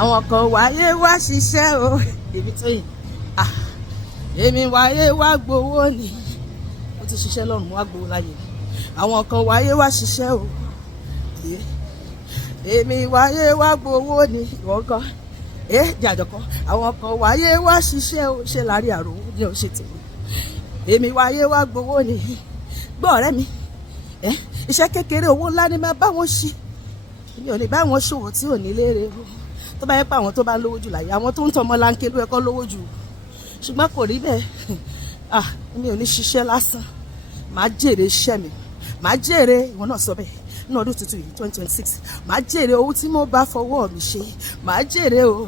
àwọn kan wáyé wá ṣiṣẹ́ o èmi tó yìn èmi wáyé wá gbowó ni mo ti ṣiṣẹ́ lọ́run wá gbowó láyé àwọn kan wáyé wá ṣiṣẹ́ o èmi wáyé wá gbowó ni ìwọ kan jàjọkọ àwọn kan wáyé wá ṣiṣẹ́ o ṣe láàrin àròwó ní oṣù tèmi èmi wáyé wá gbowó ni gbọ́ ọ̀rẹ́ mi iṣẹ́ kékeré owó ńlá ni máa bá wọn ṣe mi ò ní bá wọn ṣòwò tí ò ní léèrè o tó bá yẹ pé àwọn tó bá lówó jù láyé àwọn tó ń tọmọ láńké ló yẹ kó lówó jù ṣùgbọ́n kò rí bẹ́ẹ̀ mi ò ní ṣiṣẹ́ lásán màá jèrè iṣẹ́ mi màá jèrè ìwọ náà sọ bẹ́ẹ̀ ní ọdún tuntun yìí 2026 màá jèrè owó tí mo bá fọwọ́ mi ṣe màá jèrè o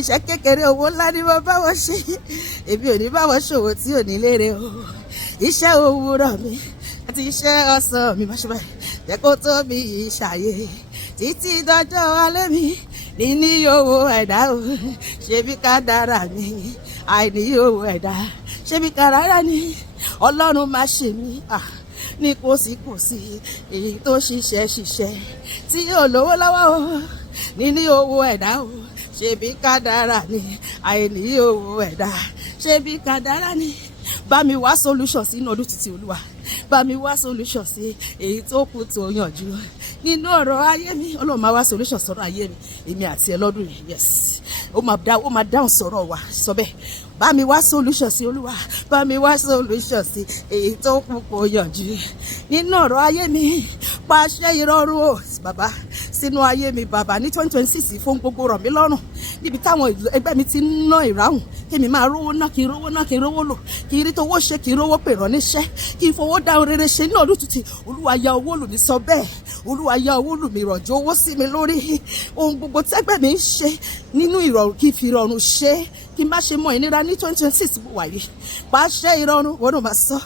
iṣẹ́ kékeré owó ńlá ni mo bá wọn ṣe èmi ò ní bá wọn ṣòwò tí ò ní léèrè o iṣẹ́ òwúrọ̀ mi àti iṣẹ́ ọ̀sán mi máa ṣe báyìí jẹ́ kó tó mi yìí ṣàyè títí dọjọ́ alẹ́ mi níní owó ẹ̀dá o ṣebí kádàrá mi àìní owó ẹ̀dá ṣebí kádàrá ni ọlọ́run máa ṣe mí ní kòsíkòsí èyí tó ṣiṣẹ́ tí yóò lówó lọ́wọ́ o níní owó ẹ̀dá o ṣebí kádàrá ni àìní owó ẹ̀dá ṣebí kádàrá ni bá mi wá solution sí inú ọdún títí olúwa bá mi wá solution sí èyí tó kù tó yànjú nínú ọ̀rọ̀ ayé mi ọlọ́run máa wá solution sọ̀rọ̀ ayé mi èmi àti ẹ lọ́dún yìí yes ó máa dáhùn sọ̀rọ̀ wa sọ bẹ́ẹ̀ bá mi wá solution sí olúwa bá mi wá solution sí èyí tó kù kó yànjú nínú ọ̀rọ̀ ayé mi pàṣẹ ìrọ̀rùn o bàbá sínú ayé mi bàbá ní 2026 fún gbogbo rọ̀ mí lọ́rùn níbi táwọn ẹgbẹ́ mi ti ń ná ìráhùn kí mi máa rówó ná kí n rówó ná kí n rówó lò kí n rí tówó ṣe kí n rówó pè rán níṣẹ́ kí n fowó dá rere ṣe ní ọdún tuntun olúwa ya owó lù mí sọ bẹ́ẹ̀ olúwa ya owó lù mí rọ̀jò owó sí mi lórí ohun gbogbo tẹ́gbẹ́ mi ń ṣe nínú ìrọ̀rùn kí n fi ìrọ̀rùn ṣe kí n má ṣe mọ ìnira ní 2026 bó wà yìí pàṣẹ ìrọ̀rùn wọn ò máa sọ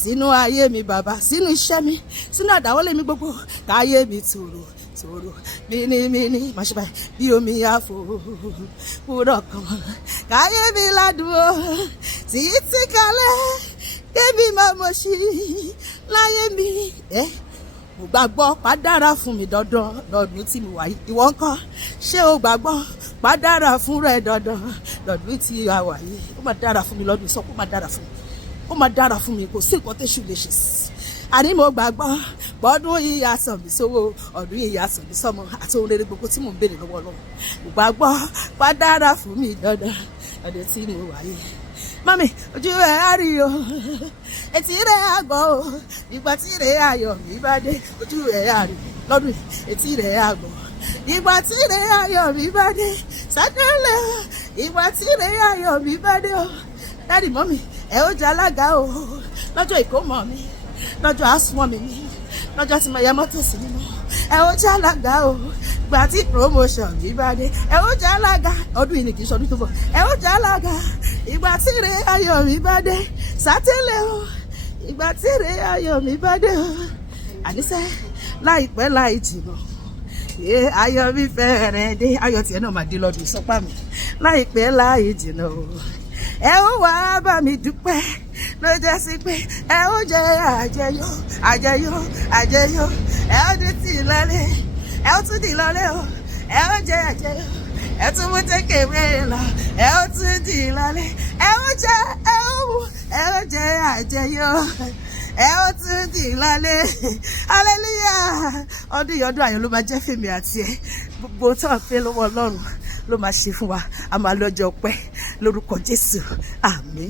sínú ayé mi bàbá sínú iṣẹ́ mi sínú àdáwọ́lé mi gbogbo káyé mi tòrò mímímí máa ṣe báyìí bí omi àfò wúrọ̀ kan káyé mi ládùúgbò títí kalẹ̀ kébì máa mọ̀ sí láyé mi mo gbàgbọ́ pàdára fún mi dandan lọ́dún tí mo wà yìí ìwọ ńkọ́ ṣé o gbàgbọ́ pàdára fún rẹ dandan lọ́dún tí a wà yìí ó máa dára fún mi lọ́dún sọ pé ó máa dára fún mi ó máa dára fún mi kò sí nǹkan tẹ́ṣù lè ṣe sí àní mo gbàgbọ́ bọ́dún yìí àsàn mi sówó ọdún yìí àsàn mi sọmọ àti ohun rere gbogbo tí mò ń béèrè lọ́wọ́ Ọlọ́run mo gbàgbọ́ pàdára fún mi dandan ọdún tí mo wà yìí mami ojú ẹ á rí o etí rẹ á gbọ́ o ìgbà tí rẹ ayọ̀ mi bá dé ojú ẹ á rí lọ́dún etí rẹ á gbọ́ ìgbà tí rẹ ayọ̀ mi bá dé sátẹ́lẹ̀ ìgbà tí rẹ ayọ̀ mi bá dé o dáàdì mọ́mì ẹ ó jẹ́ alága o lọ́jọ́ ìkómọ mi lọ́jọ́ àsùnwọ̀n mi lọ́jọ́ tí mo yẹ mọ́tò sí mímọ́ ẹ ó jẹ́ alága o gbà tí promotion mi bá dé ẹ ó jẹ́ alága ọdún yìí ni kì í ṣọdún tó bọ̀ ẹ ó jẹ́ alága ìgbà tí rẹ ayọ̀ mi bá dé sátẹ́lẹ̀ o ìgbà tí rẹ ayọ̀ mi bá dé o àníṣe láìpẹ́ láì jìnnà ayọ̀ mi fẹ́rẹ̀ dé ayọ̀ tiẹ̀ náà máa dé lọ́dún sọ́pà mi láìpẹ́ láì jìnnà o ẹ ó wá bá mi dúpẹ́ ló jẹ́ sí pé ẹ ó jẹ àjẹyó ẹ ó dé tì lọ́lé ẹ ó tún dì lọ́lé o ẹ ó jẹ àjẹyó ẹ tún mú tẹ́kẹ̀wé lọ ẹ ó tún dì lọ́lé ẹ ó jẹ àjẹyó ẹ ó tún dì lọ́lé hallelujah ọdún yìí ọdún ayọ̀ ló máa jẹ́ fèmí àti ẹ gbogbo tó à ń fẹ́ lọ́wọ́ Ọlọ́run ló máa ṣe fún wa a máa lọ́jọ́ pẹ́ lórúkọ Jésù àmín.